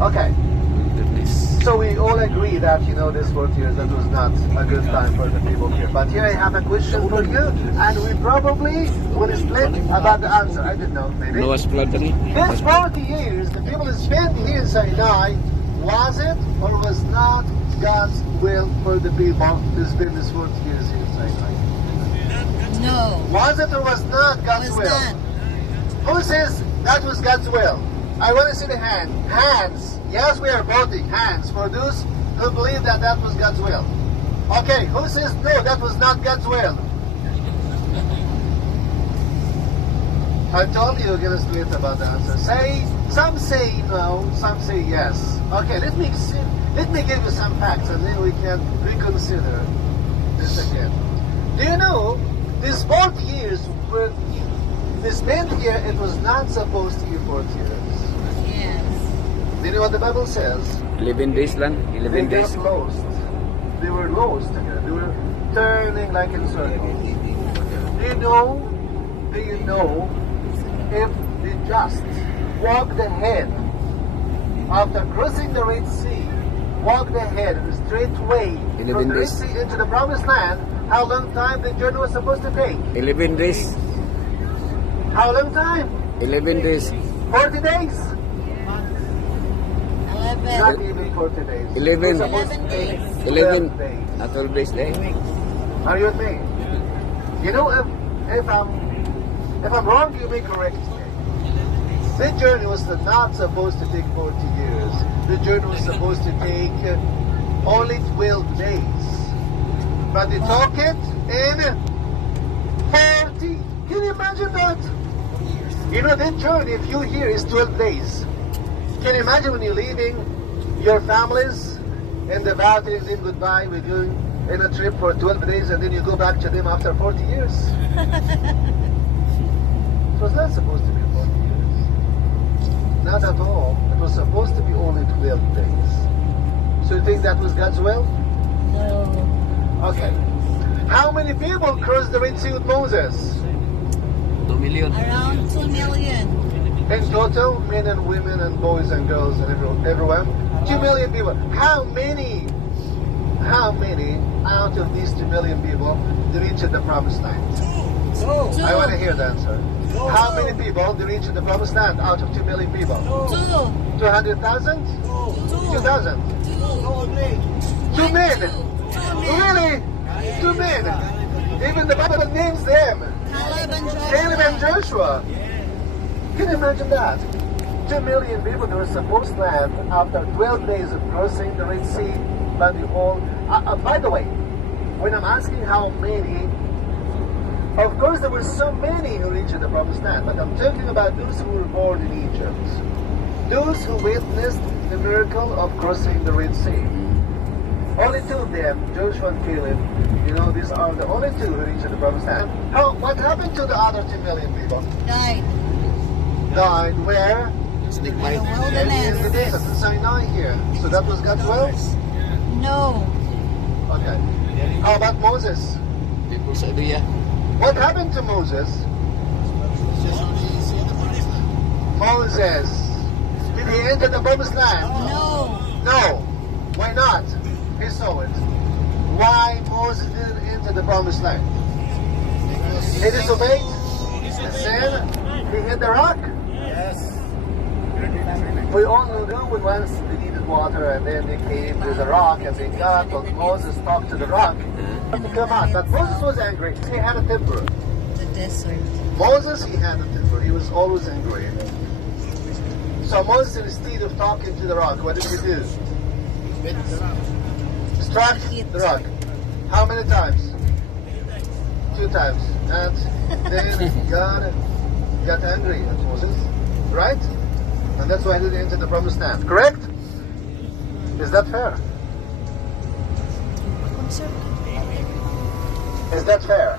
Okay. So we all agree that, this 40 years, that was not a good time for the people here. But here I have a question for you, and we probably will split about the answer. I don't know, maybe. This 40 years, the people spent here in Sinai, was it or was not God's will for the people to spend this 40 years here in Sinai? No. Was it or was not God's will? Not. Who says that was God's will? I want to see the hand. Hands. Yes, we are voting. Hands for those who believe that that was God's will. Okay, who says no, that was not God's will? I told you you're going to split about the answer. Some say no, some say yes. Okay, let me give you some facts and then we can reconsider this again. Do you know, these 40 years were spent here, it was not supposed to be 40 years. Yes. Do you know what the Bible says? 11 days lang. 11 They days. got lost. They were lost here. They were turning like in circles. Do you know if they just walked ahead after crossing the Red Sea, walked ahead in a straight way from the Red Sea into the Promised Land, how long time the journey was supposed to take? 11 days. How long time? 11 days. 40 days? 11. Not even 40 days. 11. 11 days. 11. 12 days. Not 12 days day. Are you with me? You know, if I'm wrong, you may correct me. The journey was not supposed to take 40 years. The journey was supposed to take only 12 days. But they took it in 40. Can you imagine that? You know, that journey, if you hear, is 12 days. Can you imagine when you're leaving your families and the vow telling them goodbye, we're going in a trip for 12 days and then you go back to them after 40 years? It was not supposed to be 40 years. Not at all. It was supposed to be only 12 days. So you think that was God's will? No. Okay. How many people crossed the Red Sea with Moses? 2 million. Around 2 million. In total, men and women and boys and girls and everyone, 2 million people. How many out of these 2 million people reached the Promised Land? Two. I want to hear the answer. How many people reached the Promised Land out of 2 million people? 200,000? 2,000? 2 men? Really? 2 men? Even the Bible names them. Caleb and Joshua. Can you imagine that? 2 million people were supposed to land after 12 days of crossing the Red Sea, but the whole. By the way, when I'm asking how many, of course there were so many who reached the Promised Land, but I'm talking about those who were born in Egypt, those who witnessed the miracle of crossing the Red Sea. Only 2 of them, Joshua and Caleb, these are the only 2 who reached the Promised Land. What happened to the other 2 million people? Died. Died where? Snake In the bite. In the wilderness. desert, in Sinai here. So that was God's will? No. Okay. How about Moses? People sa Iliya. What happened to Moses? Moses. Did he enter the Promised Land? No. No. Why not? He saw it. Why Moses didn't enter the Promised Land? He disobeyed? He sinned? He hit the rock? Yes. We all know when once they needed water and then they came to the rock and they got, but Moses talked to the rock to come out. But Moses was angry. He had a temper. The desert. Moses, he had a temper. He was always angry. So Moses, instead of talking to the rock, what did he do? Struck the rock. How many times? 2 times. And then God got angry at Moses. Right? And that's why he didn't enter the Promised Land. Correct? Is that fair? Is that fair?